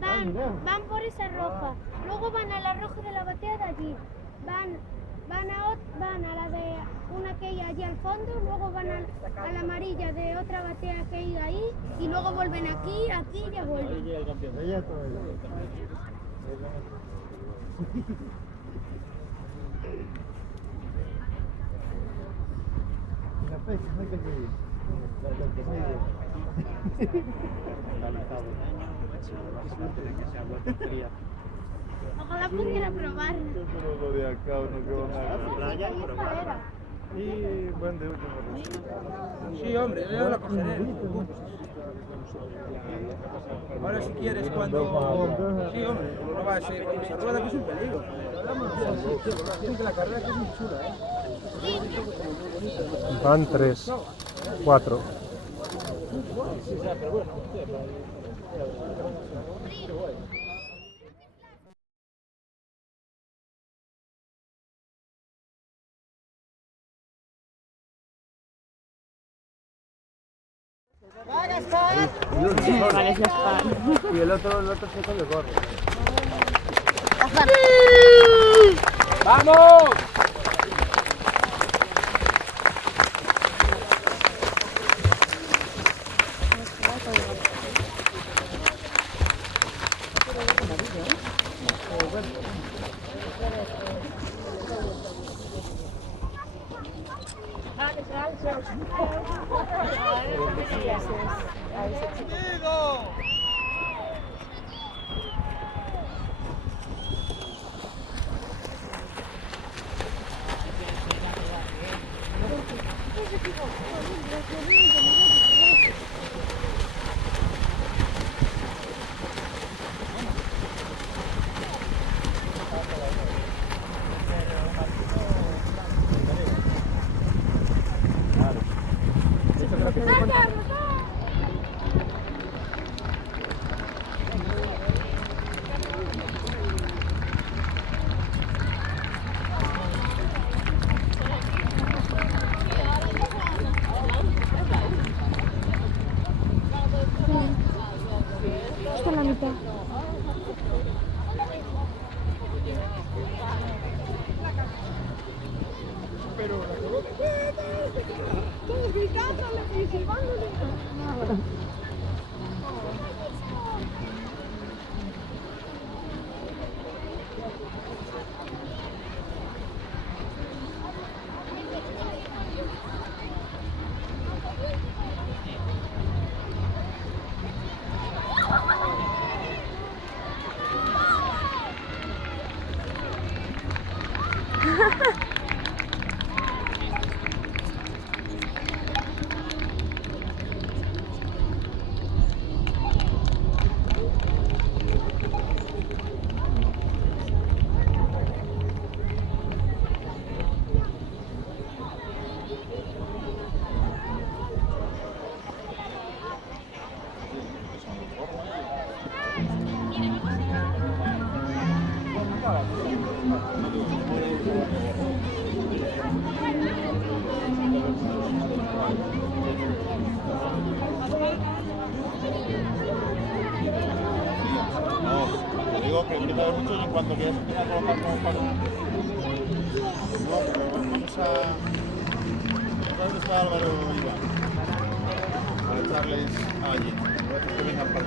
van por esa roja, luego van a la roja de la batea de allí, van a la de una que hay allí al fondo, luego van a la amarilla de otra batea que hay ahí y luego vuelven aquí y ya vuelven. Ojalá pudiera probar. Lo de acá, no que van a playa y probar. Y buen de último. Sí, hombre, yo la cogeré. Ahora si quieres cuando... Sí, hombre, no va a ser con esa rueda que es un peligro. La carrera que es muy chula, Van 3, 4. Y el otro se come gorro. ¡Vamos! Está en la mitad. Todos gritándole y silbándole. Digo que grita mucho y cuando quieras empezar a trabajar como para... No, pero vamos a... ¿Dónde está Álvaro Iván? Para echarles allí. Voy a hacer que vengan para el